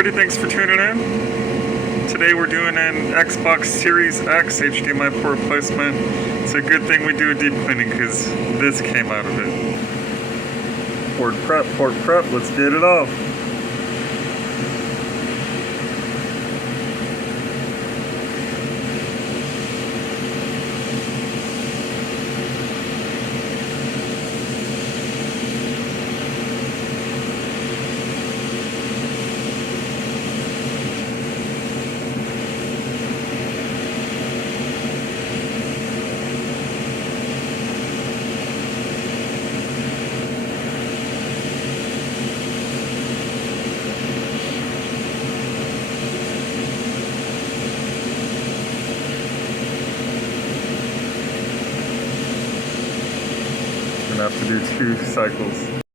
everybody, thanks for tuning in. Today we're doing an Xbox Series X HDMI port replacement. It's a good thing we do a deep cleaning because this came out of it. Port prep, let's get it off. Have to do 2 cycles.